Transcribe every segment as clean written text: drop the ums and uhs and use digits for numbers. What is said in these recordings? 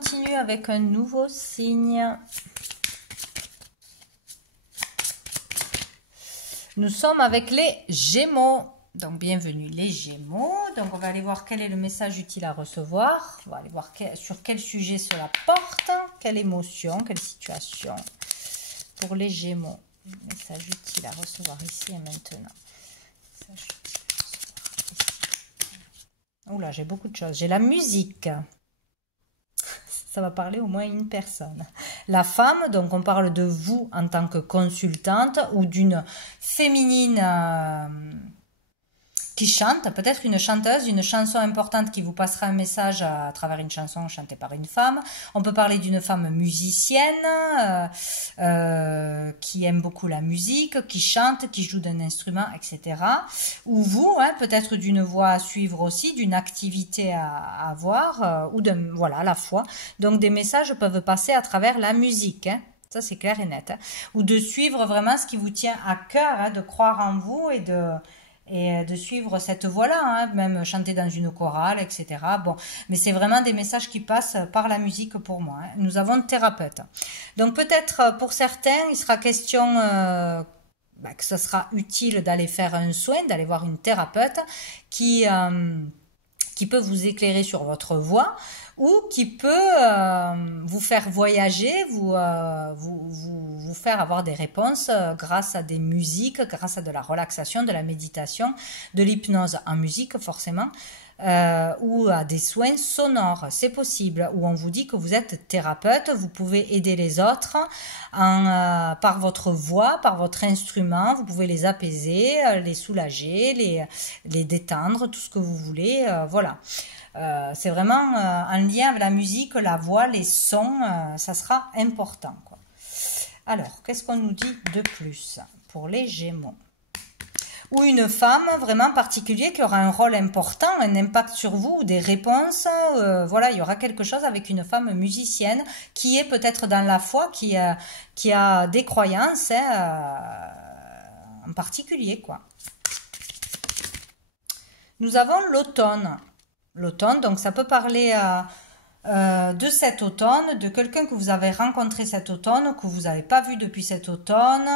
Continue avec un nouveau signe. Nous sommes avec les Gémeaux. Donc, bienvenue les Gémeaux. Donc, on va aller voir quel est le message utile à recevoir. On va aller voir sur quel sujet cela porte, quelle émotion, quelle situation. Pour les Gémeaux, message utile à recevoir ici et maintenant. Message utile à recevoir ici. Oula, j'ai beaucoup de choses. J'ai la musique. Ça va parler au moins une personne. La femme, donc on parle de vous en tant que consultante ou d'une féminine qui chante, peut-être une chanteuse, une chanson importante qui vous passera un message à travers une chanson chantée par une femme. On peut parler d'une femme musicienne qui aime beaucoup la musique, qui chante, qui joue d'un instrument, etc. Ou vous, hein, peut-être d'une voix à suivre aussi, d'une activité à avoir, ou de, voilà, à la fois. Donc des messages peuvent passer à travers la musique, hein. Ça c'est clair et net. Hein. Ou de suivre vraiment ce qui vous tient à cœur, hein, de croire en vous et de suivre cette voie-là, hein, même chanter dans une chorale, etc. Bon, mais c'est vraiment des messages qui passent par la musique pour moi. Hein. Nous avons un thérapeute. Donc peut-être pour certains, il sera question que ce sera utile d'aller faire un soin, d'aller voir une thérapeute qui peut vous éclairer sur votre voie ou qui peut vous faire voyager, vous faire avoir des réponses grâce à des musiques, grâce à de la relaxation, de la méditation, de l'hypnose en musique forcément, ou à des soins sonores, c'est possible, où on vous dit que vous êtes thérapeute, vous pouvez aider les autres par votre voix, par votre instrument, vous pouvez les apaiser, les soulager, les détendre, tout ce que vous voulez, voilà. C'est vraiment en lien avec la musique, la voix, les sons, ça sera important, quoi. Alors, qu'est-ce qu'on nous dit de plus pour les Gémeaux? Ou une femme vraiment particulière qui aura un rôle important, un impact sur vous, ou des réponses, voilà, il y aura quelque chose avec une femme musicienne qui est peut-être dans la foi, qui a des croyances en particulier, quoi. Nous avons l'automne. L'automne, donc ça peut parler de cet automne, de quelqu'un que vous avez rencontré cet automne, que vous n'avez pas vu depuis cet automne,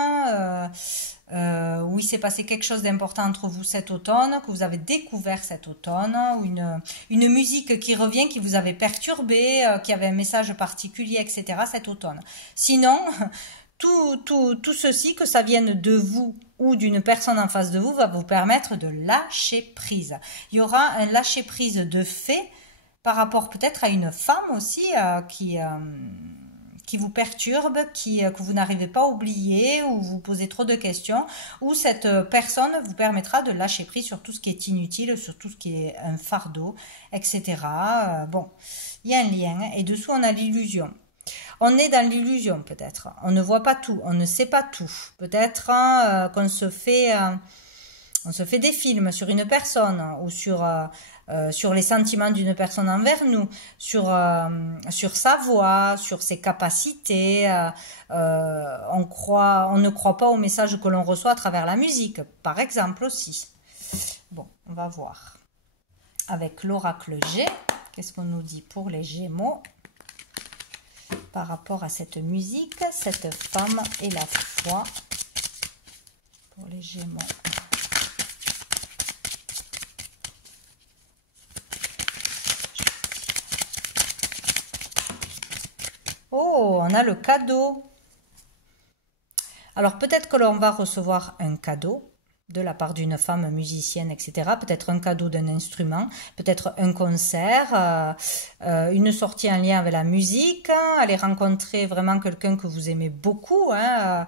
où il s'est passé quelque chose d'important entre vous cet automne, que vous avez découvert cet automne, ou une musique qui revient, qui vous avait perturbé, qui avait un message particulier, etc. cet automne. Sinon, tout ceci, que ça vienne de vous ou d'une personne en face de vous, va vous permettre de lâcher prise. Il y aura un lâcher prise de fait par rapport peut-être à une femme aussi qui vous perturbe, que vous n'arrivez pas à oublier, ou vous posez trop de questions, ou cette personne vous permettra de lâcher prise sur tout ce qui est inutile, sur tout ce qui est un fardeau, etc. Bon, il y a un lien, et dessous on a l'illusion. On est dans l'illusion peut-être, on ne voit pas tout, on ne sait pas tout. Peut-être qu'on se fait des films sur une personne ou sur les sentiments d'une personne envers nous, sur sa voix, sur ses capacités. On ne croit pas au message que l'on reçoit à travers la musique, par exemple aussi. Bon, on va voir. Avec l'oracle G, qu'est-ce qu'on nous dit pour les Gémeaux par rapport à cette musique, cette femme et la foi pour les Gémeaux. Oh, on a le cadeau. Alors peut-être que l'on va recevoir un cadeau de la part d'une femme musicienne, etc. Peut-être un cadeau d'un instrument, peut-être un concert, une sortie en lien avec la musique, aller rencontrer vraiment quelqu'un que vous aimez beaucoup, hein,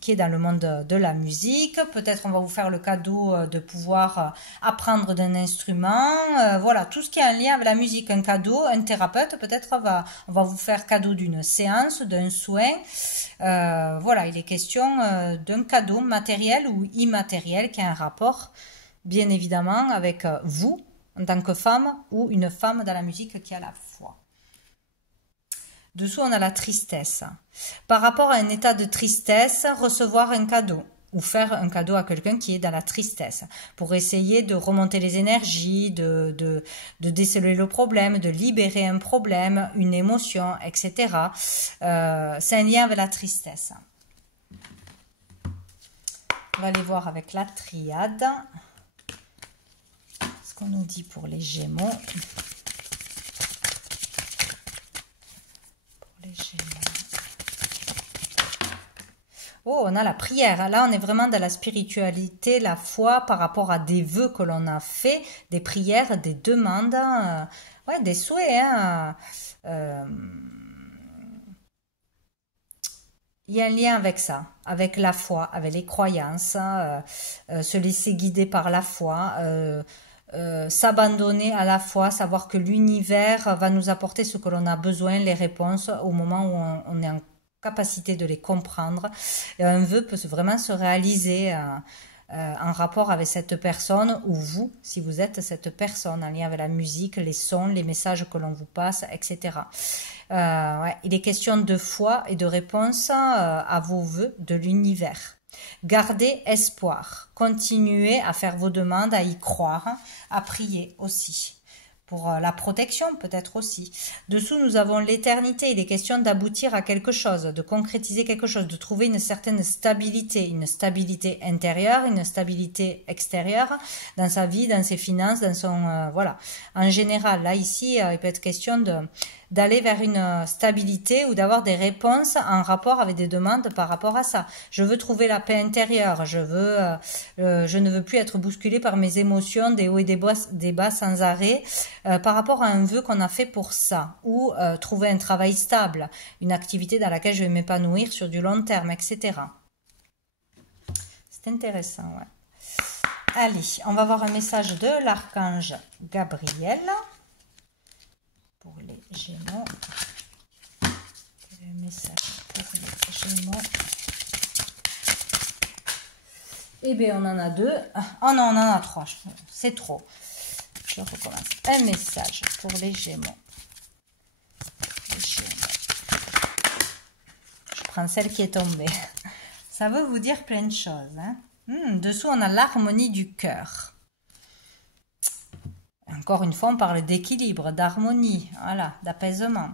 qui est dans le monde de la musique. Peut-être on va vous faire le cadeau de pouvoir apprendre d'un instrument. Voilà, tout ce qui est en lien avec la musique, un cadeau, un thérapeute, peut-être on va vous faire cadeau d'une séance, d'un soin. Voilà, il est question d'un cadeau matériel ou immatériel qui a un rapport, bien évidemment, avec vous en tant que femme ou une femme dans la musique qui a la foi. Dessous, on a la tristesse. Par rapport à un état de tristesse, recevoir un cadeau. ou faire un cadeau à quelqu'un qui est dans la tristesse, pour essayer de remonter les énergies, de déceler le problème, de libérer un problème, une émotion, etc. C'est un lien avec la tristesse. On va aller voir avec la triade ce qu'on nous dit pour les Gémeaux. Oh, on a la prière. Là, on est vraiment dans la spiritualité, la foi par rapport à des vœux que l'on a fait, des prières, des demandes, ouais, des souhaits. Hein. Il y a un lien avec ça, avec la foi, avec les croyances, se laisser guider par la foi, s'abandonner à la foi, savoir que l'univers va nous apporter ce que l'on a besoin, les réponses au moment où on est en capacité de les comprendre. Et un vœu peut vraiment se réaliser en rapport avec cette personne ou vous, si vous êtes cette personne, en lien avec la musique, les sons, les messages que l'on vous passe, etc. Ouais, il est question de foi et de réponse à vos vœux de l'univers. Gardez espoir, continuez à faire vos demandes, à y croire, à prier aussi. Pour la protection peut-être aussi. Dessous, nous avons l'éternité. Il est question d'aboutir à quelque chose, de concrétiser quelque chose, de trouver une certaine stabilité intérieure, une stabilité extérieure dans sa vie, dans ses finances, dans son... voilà. En général, là, ici, il peut être question d'aller vers une stabilité ou d'avoir des réponses en rapport avec des demandes par rapport à ça. Je veux trouver la paix intérieure, je ne veux plus être bousculée par mes émotions, des hauts et des bas sans arrêt, par rapport à un vœu qu'on a fait pour ça, ou trouver un travail stable, une activité dans laquelle je vais m'épanouir sur du long terme, etc. C'est intéressant, ouais. Allez, on va voir un message de l'archange Gabriel. Pour les Gémeaux. Quel est le message pour les Gémeaux? Eh bien, on en a 2. Oh non, on en a 3. C'est trop. Je recommence. Un message pour les Gémeaux. Les Gémeaux. Je prends celle qui est tombée. Ça veut vous dire plein de choses. Hein? Dessous, on a l'harmonie du cœur. Encore une fois, on parle d'équilibre, d'harmonie, voilà, d'apaisement.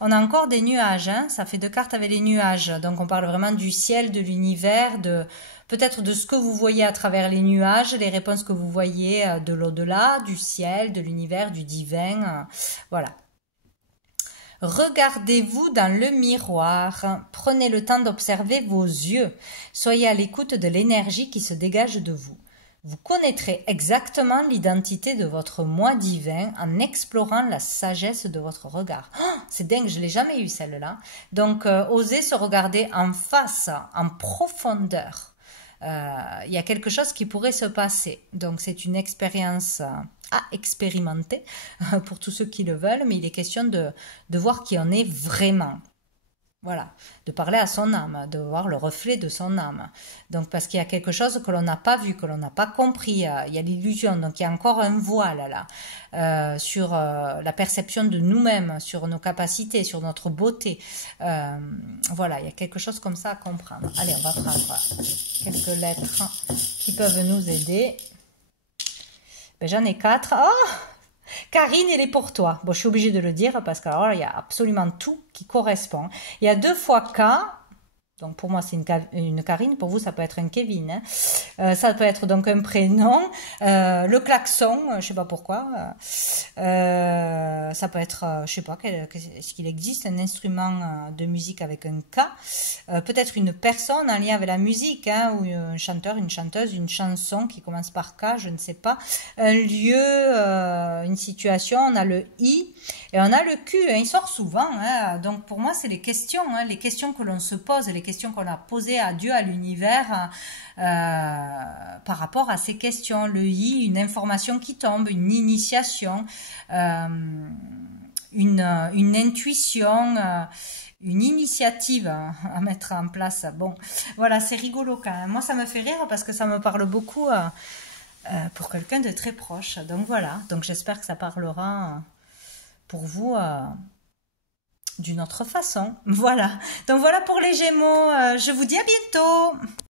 On a encore des nuages, hein, ça fait 2 cartes avec les nuages. Donc on parle vraiment du ciel, de l'univers, peut-être de ce que vous voyez à travers les nuages, les réponses que vous voyez de l'au-delà, du ciel, de l'univers, du divin, voilà. Regardez-vous dans le miroir, prenez le temps d'observer vos yeux, soyez à l'écoute de l'énergie qui se dégage de vous. Vous connaîtrez exactement l'identité de votre moi divin en explorant la sagesse de votre regard. Oh, c'est dingue, je ne l'ai jamais eu celle-là. Donc, osez se regarder en face, en profondeur. Il y a quelque chose qui pourrait se passer. Donc, c'est une expérience à expérimenter pour tous ceux qui le veulent, mais il est question de voir qui on est vraiment. Voilà, de parler à son âme, de voir le reflet de son âme. Donc, parce qu'il y a quelque chose que l'on n'a pas vu, que l'on n'a pas compris, il y a l'illusion, donc il y a encore un voile là, sur la perception de nous-mêmes, sur nos capacités, sur notre beauté. Voilà, il y a quelque chose comme ça à comprendre. Allez, on va prendre quelques lettres qui peuvent nous aider. Ben, j'en ai 4. Oh! Karine, elle est pour toi. Bon, je suis obligée de le dire parce qu'alors, il y a absolument tout qui correspond. Il y a 2 fois K. Donc, pour moi, c'est une Karine. Pour vous, ça peut être un Kevin. Hein. Ça peut être donc un prénom. Le klaxon, je sais pas pourquoi. Ça peut être, je sais pas, est-ce qu'il existe un instrument de musique avec un K? Peut-être une personne en lien avec la musique, hein, ou un chanteur, une chanteuse, une chanson qui commence par K, je ne sais pas. Un lieu, une situation, on a le I et on a le Q. Hein, il sort souvent. Hein. Donc, pour moi, c'est les questions que l'on se pose, les questions qu'on a posées à Dieu, à l'univers, par rapport à ces questions. Le I, une information qui tombe, une initiation, une intuition, une initiative à mettre en place. Bon, voilà, c'est rigolo quand même. Moi, ça me fait rire parce que ça me parle beaucoup pour quelqu'un de très proche. Donc voilà, donc j'espère que ça parlera pour vous d'une autre façon. Voilà. Donc voilà pour les Gémeaux. Je vous dis à bientôt.